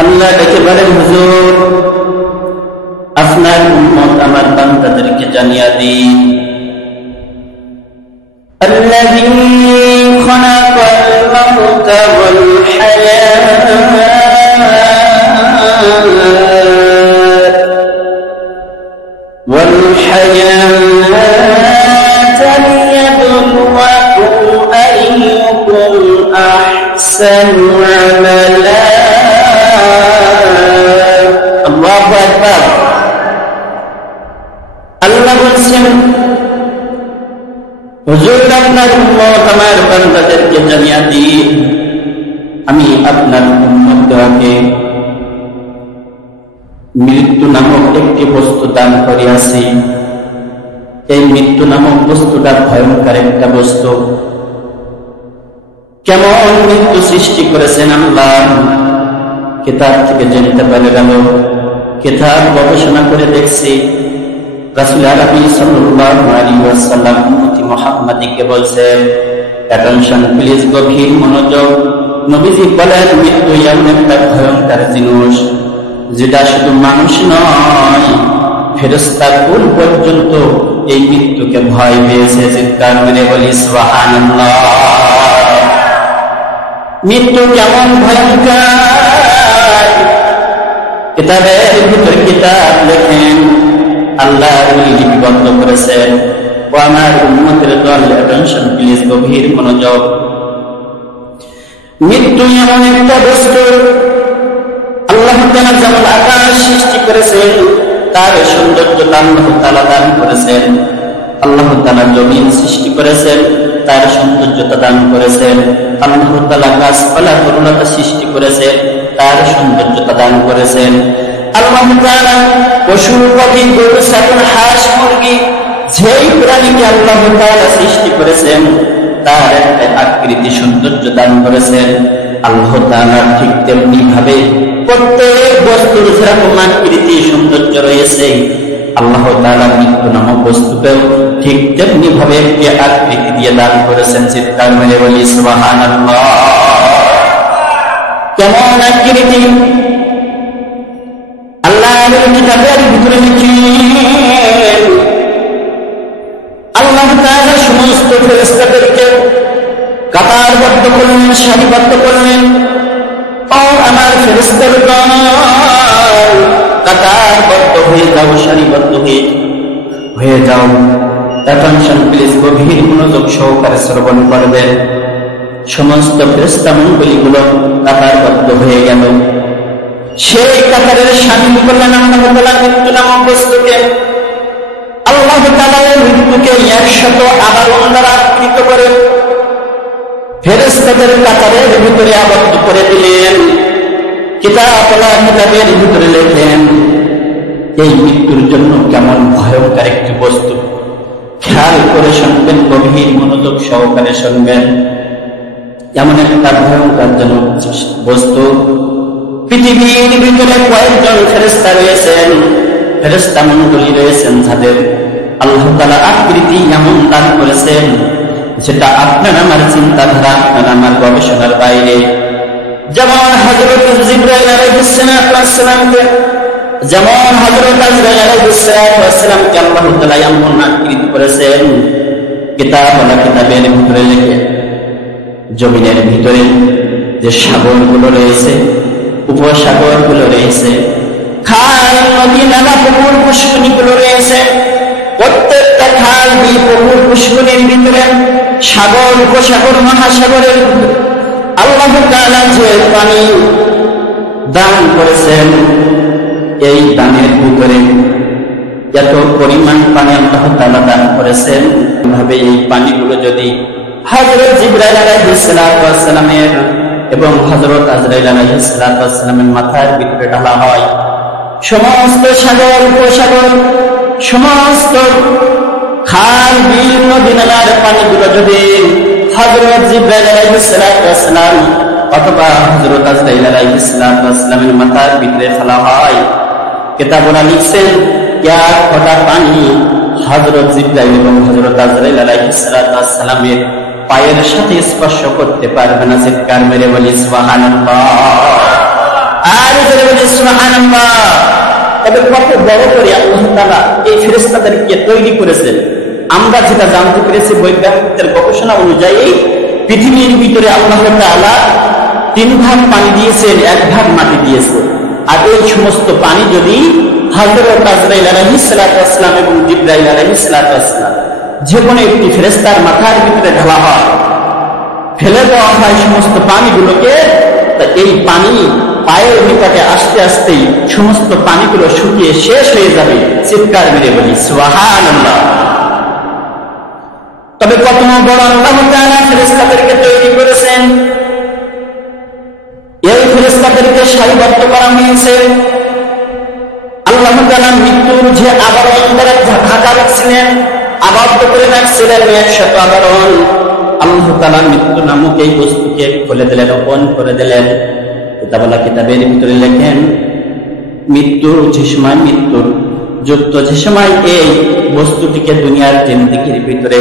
আল্লাহ ডেকে বলেন, হুজুর আপনার উম্মত আমার বান্দাদেরকে জানিয়ে দিন, আল্লাযী খালাকাল মাউতা ওয়াল হায়াত লিয়াবলুয়াকুম আইয়ুকুম আহসানু আমালা। আল্লাহু আকবার। আল্লাহ বলছেন, হুজুর আপনার উম্মত আমার বান্দাদেরকে জানিয়ে দিন, আমি আপনার উম্মতকে মৃত্যু নামক একটি বস্তু দান করিয়াছি। এই মৃত্যু নামক বস্তুটা ভয়ঙ্কর একটা বস্তু। কেমন মৃত্যু সৃষ্টি করেছেন আল্লাহ কিতাব থেকে জানতে পারে গেল। কিতাব গবেষণা করে দেখছি, রাসূল আরবি সাল্লাল্লাহু আলাইহি ওয়াসাল্লাম উম্মতি মুহাম্মাদীকে বলছেন, অ্যাটেনশন প্লিজ, গভীর মনোযোগ। নবীজি বলেন, মৃত্যু এমন একটা ভয়ঙ্কর জিনিস যেটা শুধু মানুষ নয়, ফেরেশতা কুল পর্যন্ত এই মৃত্যুকে ভয় পেয়েছে। চিৎকার মেরে বলি সুবহানাল্লাহ। মৃত্যু কেমন ভয়ঙ্কর, কিতাবের ভিতর কিতাব লেখেন, আল্লাহ লিপিবদ্ধ করেছেন। ও আমার উম্মতের দল, অ্যাটেনশন প্লিজ, গভীর মনোযোগ। মৃত্যু এমন একটা বস্তু, আল্লাহ তাআলা যেমন আকাশ সৃষ্টি করেছেন, তার সৌন্দর্যতা আল্লাহ তাআলা দান করেছেন। আল্লাহ তাআলা জমিন সৃষ্টি করেছেন, তার সৌন্দর্যতা দান করেছেন। আল্লাহ তাআলা গাছপালা তরুলতা সৃষ্টি করেছেন, তার সৌন্দর্যতা দান করেছেন। আল্লাহ তাআলা পশু পাখি গরু ছাগল হাঁস মুরগি যেই প্রাণীকে আল্লাহ তাআলা সৃষ্টি করেছেন, তার একটা আকৃতি সৌন্দর্য দান করেছেন। আল্লাহ তাআলা ঠিক তেমনি ভাবে প্রত্যেক বস্তুর যেরকম আকৃতি সৌন্দর্য রয়েছে, আল্লাহ তাআলা মৃত্যু নামক বস্তুকেও ঠিক তেমনি ভাবে একটি আকৃতি দিয়ে দান করেছেন। চিৎকার মেরে বলি সুবহানাল্লাহ। কেমন আকৃতি আল্লাহর কিতাবের ভিতরে লিখেন। আল্লাহ তাআলা সমস্ত ফেরেশতাদেরকে কাতারবদ্ধ করলেন, সারিবদ্ধ করলেন। ও আমার ফেরেশতাগণ, কাতারবদ্ধ হয়ে যাও, সারিবদ্ধ হয়ে যাও। অ্যাটেনশন প্লিজ, গভীর মনোযোগ সহকারে শ্রবণ করবেন। সমস্ত ফেরেশতা মণ্ডলীগুলো কাতারবদ্ধ হয়ে গেল। সেই কাতারের সামিল করলেন আল্লাহ তাআলা মৃত্যু নামক বস্তুকে। আল্লাহ তাআলা মৃত্যুকে 100 আবরণ দ্বারা আবৃত করে ফেরেশতাদের কাতারের ভিতরে আবদ্ধ করে দিলেন। কিতাবের ভিতরে লেখেন, এই মৃত্যুর জন্য কেমন ভয়ঙ্কর একটি বস্তু। খেয়াল করে শুনবেন, গভীর মনোযোগ সহকারে শুনবেন। এমন একটা ভয়ঙ্কর জনক বস্তু। পৃথিবীর ভিতরে কয়েকজন ফেরেশতা রয়েছেন, ফেরেশতা মণ্ডলী রয়েছেন, যাদের আল্লাহ তাআলা আকৃতি এমন দান করেছেন যেটা আপনার আমার চিন্তাধারা, আপনার আমার গবেষণার বাইরে। যেমন হযরত জিবরাইল আলাইহিস সালামকে, যেমন হযরত আজরাইল আলাইহিস সালামকে আল্লাহ তাআলা এমন আকৃতি করেছেন। কিতাবের ভিতরে লেখে, জমিনের ভিতরে যে সাগরগুলো রয়েছে, উপসাগরগুলো রয়েছে, খাল নদী নালা পুকুর পুষ্করিণীগুলো রয়েছে, প্রত্যেকটা খাল বিল পুকুর পুষ্করিণীর ভিতরে, সাগর উপসাগর মহাসাগরের আল্লাহ তাআলা যে পানি দান করেছেন, এই দানের ভিতরে এত পরিমাণ পানি আল্লাহ তাআলা দান করেছেন। এভাবে এই পানিগুলো যদি হযরত জিবরাইল আলাইহিস সালামের এবং হযরত আজরাইল আলাইহিস সালামের মাথার ভিতরে ঢালা হয়, সমস্ত সাগর উপসাগর, সমস্ত খাল বিল নদী নালার পানিগুলো যদি হযরত জিবরাইল আলাইহিস সালাম অথবা হযরত আজরাইল আলাইহিস সালামের মাথার ভিতরে ফেলা হয়, কিতাবরা লিখছেন এক ফোঁটা পানি হযরত জিবরাইল এবং হযরত আজরাইল আলাইহিস সালামের পায়ের সাথে স্পর্শ করতে পারবে না। চিৎকার মেরে বলি সুবহানাল্লাহ। আর সুবহানাল্লাহ। তবে কত বড় করে আল্লাহ তাআলা এই ফেরেশতাদেরকে তৈরি করেছেন। আমরা যেটা জানতে পেরেছি বৈজ্ঞানিকদের গবেষণা অনুযায়ী, পৃথিবীর ভিতরে আল্লাহ তাআলা 3 ভাগ পানি দিয়েছেন, 1 ভাগ মাটি দিয়েছেন। আর এই সমস্ত পানি যদি হযরত আজরাইল আলাইহিস সালাতু ওয়াস সালাম এবং জিবরাইল আলাইহিস সালাতু ওয়াস সালাম যে কোনো একটি ফেরেশতার মাথার ভিতরে ঢালা হয়, ফেলে দেওয়া হয় সমস্ত পানিগুলোকে, তা এই পানি পায়ের নিকটে আসতে আসতেই সমস্ত পানিগুলো শুকিয়ে শেষ হয়ে যাবে। চিৎকার মেরে বলি সুবহানাল্লাহ। তবে কত বড় আল্লাহ তাআলা ফেরেশতাদেরকে তৈরি করেছেন। এই ফেরেশতাদেরকে সারিবদ্ধ করা হয়েছে। আল্লাহ তাআলা মৃত্যুর যে আবরণ দ্বারা ঢাকা রাখছিলেন, আবদ্ধ করে রাখছিলেন 100 আবরণ, আল্লাহ তাআলা মৃত্যু নামক এই বস্তুকে খুলে দিলেন, ওপেন করে দিলেন। কিতাবুল্লাহ কিতাবের ভিতরে লেখেন, মৃত্যুর যে সময়, মৃত্যুর যুদ্ধ যে সময় এই বস্তুটিকে দুনিয়ার জিন্দেগির ভিতরে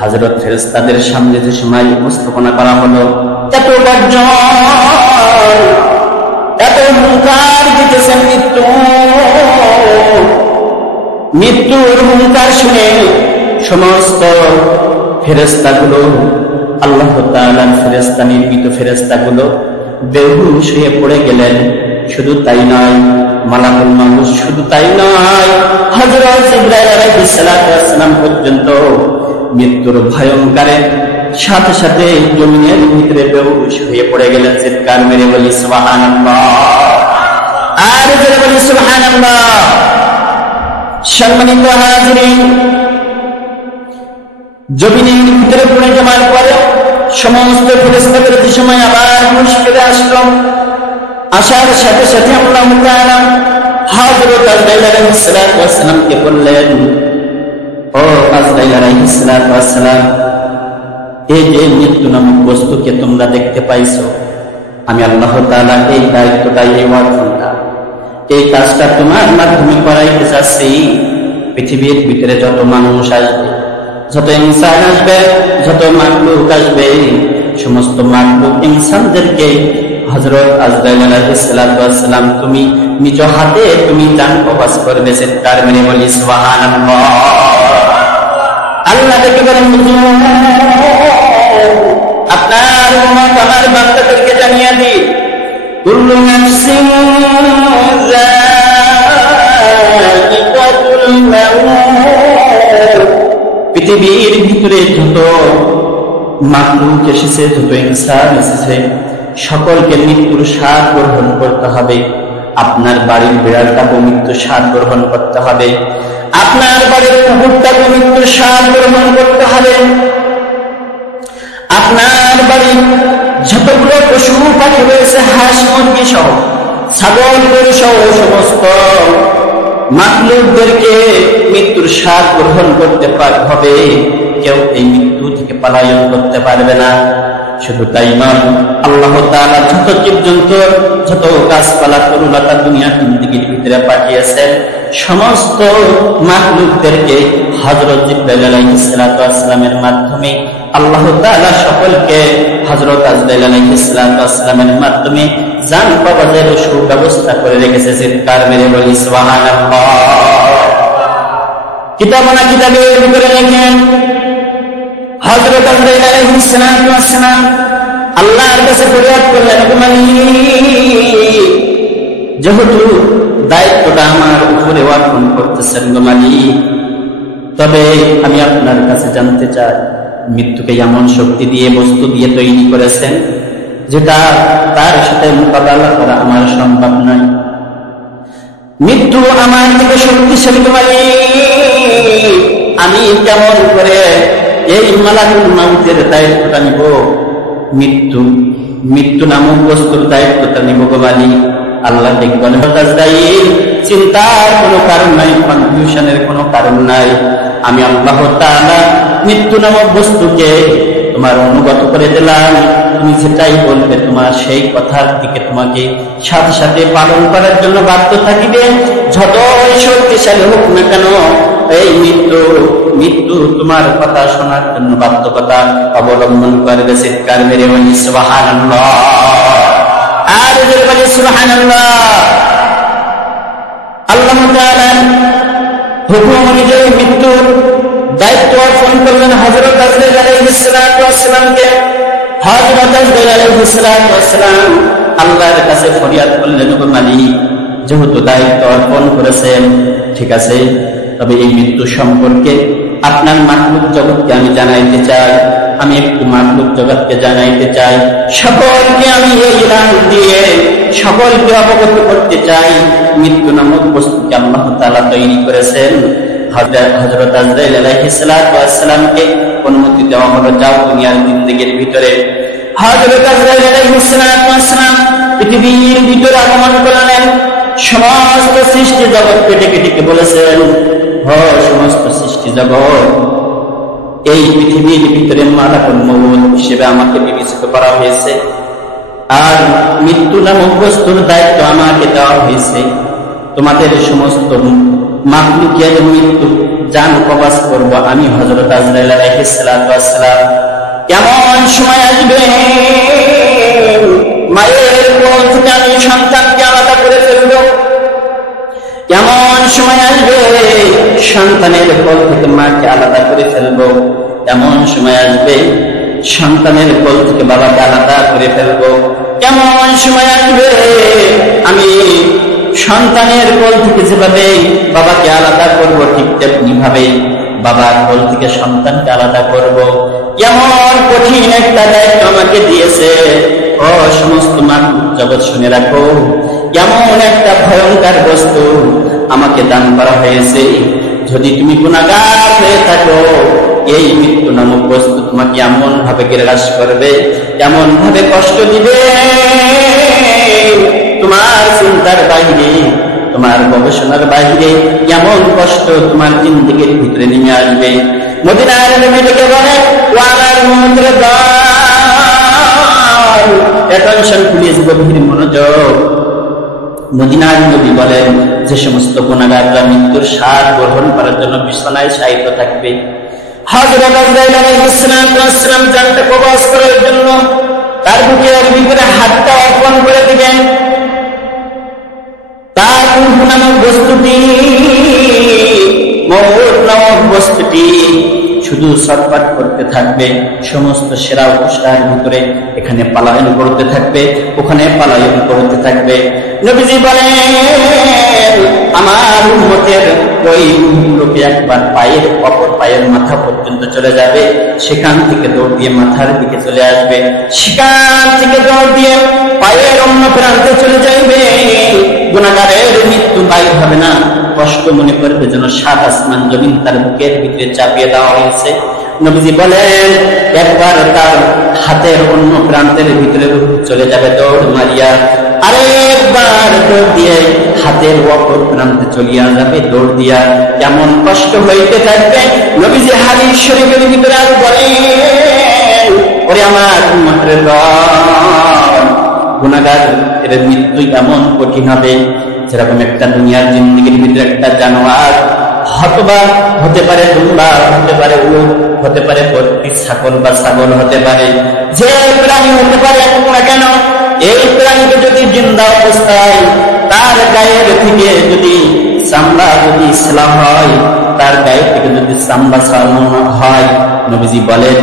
হযরত ফেরেশতাদের সামনে যে সময় উপস্থাপনা করা হলো, এত গর্জন, এত হুঙ্কার দিতেছেন মৃত্যু। মৃত্যুর হুঙ্কার শুনে সমস্ত ফেরেশতাগুলো, আল্লাহ তাআলার ফেরেশতা, নির্মিত ফেরেশতাগুলো বেহুশ হয়ে পড়ে গেলেন। শুধু তাই নয়, মালাকুল মাউত শুধু তাই নয়, হযরত জিবরাইল আলাইহিস সালাতু ওয়াস সালাম পর্যন্ত মৃত্যুর ভয়ঙ্করে সাথে সাথে জমিনের ভিতরে বেহুশ হয়ে পড়ে গেলেন। চিৎকার মেরে বলি সুবহানাল্লাহ। আর জোরে বলি সুবহানাল্লাহ। সম্মানিত হাজিরিন, জমিনের ভিতরে পড়ে যাওয়ার পরে সমস্ত ফেরেশতাদের যে সময় আবার হুঁশ ফিরে আসলো, আসার সাথে সাথে আল্লাহ তাআলা হযরত আজরাইল আলাইহিস সালাতু ওয়াস সালামকে বললেন, ও আজরাইল আলাইহিস সালাতু ওয়াস সালাম, এই যে মৃত্যু নামক বস্তুকে তোমরা দেখতে পাইছো, আমি আল্লাহ তাআলা এই দায়িত্বটা, এই ওয়ার্কটা, এই কাজটা তোমার মাধ্যমে করাইতে চাচ্ছি। পৃথিবীর ভিতরে যত মানুষ আসবে, যত ইনসান আসবে, যত মাখলুক আসবে, সমস্ত মাখলুক ইনসানদেরকে হযরত আজরাইল আলাইহিস সালাতু ওয়াস সালাম তুমি নিজ হাতে তুমি জান কবজ করবে। চিৎকার মেরে বলি সুবহানাল্লাহ। আল্লাহ দেখে বলেন, আপনার উম্মত আমার বান্দাদেরকে জানিয়ে দিই, কুল্লু নাফসিন যায়িকাতুল মাউত। পৃথিবীর ভিতরে যত মাখলুক এসেছে, যত ইনসান এসেছে, সকলকে মৃত্যুর স্বাদ গ্রহণ করতে হবে। আপনার বাড়ির বিড়ালটাকে মৃত্যুর স্বাদ গ্রহণ করতে হবে, আপনার বাড়ির কুকুরটাকে মৃত্যুর স্বাদ গ্রহণ করতে হবে, আপনার বাড়ির যতগুলো পশু পাখি রয়েছে, হাঁস মুরগি সহ, ছাগল গরু সহ সমস্ত মাখলুকদেরকে মৃত্যুর স্বাদ গ্রহণ করতে হবে। কেউ এই মৃত্যু থেকে পলায়ন করতে পারবে না। শুধু তাই নয়, আল্লাহ তাআলা যত জীবজন্তু, যত গাছপালা, তরুলতা দুনিয়ার জিন্দেগির ভিতরে পাঠিয়েছেন, সমস্ত মাখলুকদেরকে হযরত জিবরাইল আলাইহিস সালাতু ওয়াস সালামের মাধ্যমে আল্লাহ তাআলা সকলকে হযরত আজরাইল আলাইহিস সালাতু ওয়াস সালামের মাধ্যমে জান কবজের সুব্যবস্থা করে রেখেছে। চিৎকার মেরে বলি সুবহানাল্লাহ। কিতাবনা কিতাবের ভিতরে লেখেন, হযরত আজরাইল আলাইহিস সালাতু ওয়াস সালাম আল্লাহর কাছে ফরিয়াদ করলেন, যেহেতু দায়িত্বটা আমার উপরে অর্পণ করতেছেন গো মালিক, তবে আমি আপনার কাছে জানতে চাই, মৃত্যুকে এমন শক্তি দিয়ে, বস্তু দিয়ে তৈরি করেছেন যেটা তার সাথে মোকাবেলা করা আমার সম্ভব নয়। মৃত্যু আমার থেকে শক্তিশালী গো মালিক, আমি কেমন করে এই মালাকুল মাউতের দায়িত্বটা নিব, মৃত্যু নামক বস্তুর দায়িত্বটা নিব গো মালিক। আল্লাহ দেখবেন, চিন্তার কোনো কারণ নাই, কনফিউশনের কোনো কারণ নাই। আমি আল্লাহ তাআলা মৃত্যু নামক বস্তুকে তোমার অনুগত করে দিলাম। তুমি যেটাই বলবে, তোমার সেই কথার দিকে তোমাকে সাথে সাথে পালন করার জন্য বাধ্য থাকিবে। যতই শক্তিশালী হোক না কেন, এই মৃত্যু তোমার কথা শোনার জন্য বাধ্যকতা অবলম্বন করবে। চিৎকার মেরে বলি সুবহানাল্লাহ। আর বলি সুবহানাল্লাহ। আল্লাহ তাআলা হুকুম অনুযায়ী মৃত্যুর দায়িত্ব অর্পণ করলেন হযরত আজরাইল আলাইহিস সালাতু ওয়াস সালামকে। হযরত আজরাইল আলাইহিস সালাতু ওয়াস সালাম আল্লাহর কাছে ফরিয়াদ করলেন, ওগো মালিক, যেহেতু দায়িত্ব অর্পণ করেছেন, ঠিক আছে, তবে এই মৃত্যু সম্পর্কে আপনার মাখলুক জগৎকে আমি জানাইতে চাই। আমি একটু মাখলুক জগৎকে জানাইতে চাই, সকলকে আমি এই ইলান দিয়ে সকলকে অবগত করতে চাই, মৃত্যু নামক বস্তুকে আল্লাহ তাআলা তৈরি করেছেন। হযরত আজরাইল আলাইহিস সালাতু ওয়াস সালামকে অনুমতি দেওয়া হলো, যাও দুনিয়ার জিন্দেগির ভিতরে। হযরত আজরাইল আলাইহিস সালাতু ওয়াস সালাম পৃথিবীর ভিতরে আগমন করলেন। সমস্ত সৃষ্টি জগৎকে ডেকে ডেকে বলেছেন, ও সমস্ত সৃষ্টি জগৎ, এই পৃথিবীর ভিতরে মালাকুল মউত হিসেবে আমাকে বিবেচিত করা হয়েছে, আর মৃত্যু নামক বস্তুর দায়িত্ব আমাকে দেওয়া হয়েছে। তোমাদের সমস্ত মাখলুকিয়াত মৃত্যু জান কবাজ করব আমি হযরত আজরাইল আলাইহিস সালাতু ওয়াস সালাম। এমন সময় আসবে মায়ের কোল থেকে আমি সন্তানকে আলাদা করে ফেলব। এমন সময় আসবে সন্তানের কোল থেকে মাকে আলাদা করে ফেলব। এমন সময় আসবে সন্তানের কোল থেকে বাবাকে আলাদা করে ফেলব। এমন সময় আসবে আমি সন্তানের কোল থেকে যেভাবে বাবাকে আলাদা করব, ঠিক তেমনি ভাবে বাবার কোল থেকে সন্তানকে আলাদা করব। এমন কঠিন একটা দায়িত্ব আমাকে দিয়েছে। ও সমস্ত মাখলুক জগৎ শুনে রাখো, এমন একটা ভয়ঙ্কর বস্তু আমাকে দান করা হয়েছে। যদি তুমি গুনাহগার হয়ে থাকো, এই মৃত্যু নামক বস্তু তোমাকে এমন ভাবে গ্রাস করবে, এমন ভাবে কষ্ট দিবে, তোমার চিন্তার বাইরে, তোমার গবেষণার বাইরে এমন কষ্ট তোমার জিন্দেগির ভিতরে নেমে আসবে। মদিনার নবীকে বলে, ওয়ালাল মুদ্রাদাল, অ্যাটেনশন প্লিজ, গভীর মনোযোগ। মদিনার নবী বলেন, যে সমস্ত গুনাহগাররা মৃত্যুর স্বাদ গ্রহণ করার জন্য বিছানায় শায়িত থাকবে, হযরত আজরাইল আলাইহিস সালাতু ওয়াস সালাম জানটা কবজ করার জন্য তার বুকের ভিতরে হাতটা অর্পণ করে দিবেন। তার রূহ নামক বস্তুটি, মওত নামক বস্তুটি শুধু ছটফট করতে থাকবে, সমস্ত সেরা উপসার ভিতরে এখানে পালায়ন করতে থাকবে, ওখানে পালায়ন করতে থাকবে। নবীজি বলেন, আমার উম্মতের ওই রূহগুলোকে একবার পায়ের অপর পায়ের মাথা পর্যন্ত চলে যাবে, সেখান থেকে দৌড় দিয়ে মাথার দিকে চলে আসবে, সেখান থেকে দৌড় দিয়ে পায়ের অন্য প্রান্তে চলে যাইবে। গুনাহগারের মৃত্যু বাইর হবে না, কষ্ট মনে করবে যেন সাত আসমান জমিন তার বুকের ভিতরে চাপিয়ে দেওয়া হয়েছে। নবীজি বলেন, একবার তার হাতের অন্য প্রান্তের ভিতরে রূহ চলে যাবে দৌড় মারিয়া, আরেকবার দৌড় দিয়ে হাতের অপর প্রান্তে চলিয়া যাবে দৌড় দিয়া। কেমন কষ্ট হইতে থাকবে। নবীজি হাদিস শরীফের ভিতরে আরো বলেন, ওরে আমার উম্মতের দল, গুনাহগারের মৃত্যু এমন কঠিন হবে, যেরকম একটা দুনিয়ার জিন্দেগির ভিতরে একটা জানোয়ার হতবা হতে পারে, দুম্বা হতে পারে, উট হতে পারে, ছাগল বা ছাগল হতে পারে, যে প্রাণী হতে পারে না কেন, এই প্রাণীকে যদি জিন্দা অবস্থায় তার গায়ের থেকে যদি চামড়া যদি ইসলাম হয়, তার গায়ে থেকে যদি চামড়া ছাড়ানো হয়, নবীজি বলেন,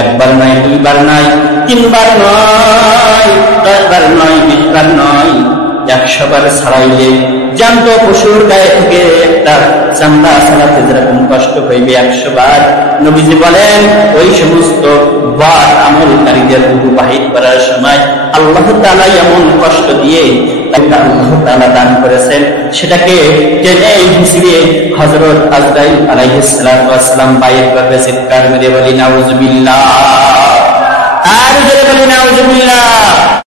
একবার নয়, দুইবার নয়, তিনবার নয়, 10 বার নয়, 20 বার নয়, 100 বার ছাড়াইলে জ্যান্ত পশুর গায়ে থেকে একটা চামড়া ছাড়াতে যেরকম কষ্ট হইবে 100 বার, নবীজি বলেন ওই সমস্ত বার আমলকারীদের রূহ বাহির করার সময় আল্লাহ তাআলা এমন কষ্ট দিয়ে আল্লাহ তাআলা দান করেছেন, সেটাকে টেনে হিঁচড়ে হযরত আজরাইল আলাইহিস সালাতু ওয়াস সালাম বাইর করবে। চিৎকার মেরে বলি নাউজুবিল্লাহ, আর জোরে বলি নাউজুবিল্লাহ।